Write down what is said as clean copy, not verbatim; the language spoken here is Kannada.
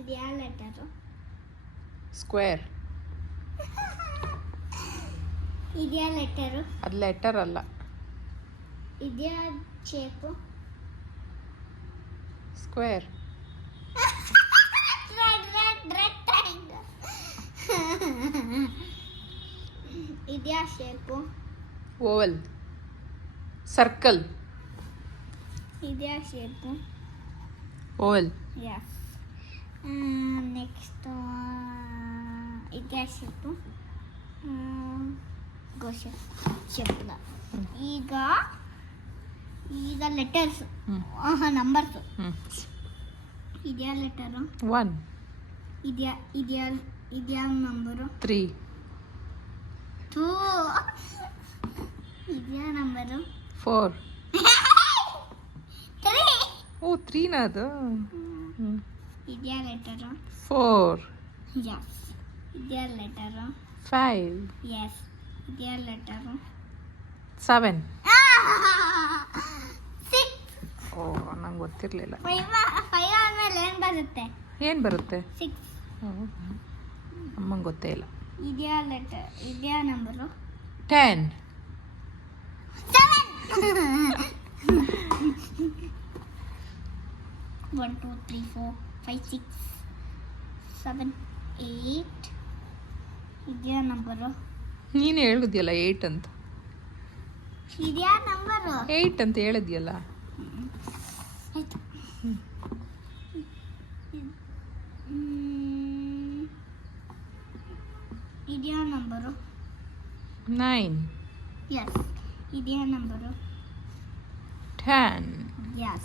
ಇದ್ಯಾ ಲೆಟರು? ಸ್ಕ್ವೇರ್. ಇದ್ಯಾ ಲೆಟರು? ಅದು ಲೆಟರ್ ಅಲ್ಲ. ಇದ್ಯಾ ಶೇಪು? ಸ್ಕ್ವೇರ್. ರೆಕ್ಟಾಂಗಲ್. ಇದ್ಯಾ ಶೇಪು? ಓವಲ್. ಸರ್ಕಲ್. ಇದ್ಯಾ ಶೇಪು? ಓವಲ್. ಯಸ್. ನೆಕ್ಸ್ಟ್ ಇದ್ಯಾ ಶೇಪು? ಗೋಶ ಶೇಪ್. ಈಗ ಲೆಟರ್ಸ್. ನಂಬರ್ಸ್. ಇದ್ಯಾ ಲೆಟರು? 1. ಇದ್ಯಾ ನಂಬರು? 3. ಇದ್ಯಾ ನಂಬರು? 4. ಓ 3ನಾ ಅದು? ಇದ್ಯಾ ಲೆಟರು? 4. ಯಸ್. ಇದ್ಯಾ ಲೆಟರು? 5. ಯಸ್. ಇದ್ಯಾ ಲೆಟರು? 7. 6. ಓ ನಂಗೆ ಗೊತ್ತಿರಲಿಲ್ಲ. 5 ಆದ್ಮೇಲೆ ಏನು ಬರುತ್ತೆ? ಏನು ಬರುತ್ತೆ? 6. ಅಮ್ಮಂಗೆ ಗೊತ್ತೇ ಇಲ್ಲ. ಇದ್ಯಾ ಲೆಟರ್? ಇದ್ಯಾ ನಂಬರು? 10. 1 2 3 4 5 6 7 8. ಇದ್ಯಾ ನಂಬರು? ನೀನು ಹೇಳಿದ್ಯಲ್ಲ 8 ಅಂತ. ಇದ್ಯಾ ನಂಬರು? 8 ಅಂತ ಹೇಳಿದ್ಯಲ್ಲ. ಆಯ್ತು. ಇದ್ಯಾ ನಂಬರು? 9. ಯಸ್. ಇದ್ಯಾ ನಂಬರು? 10. ಯಸ್.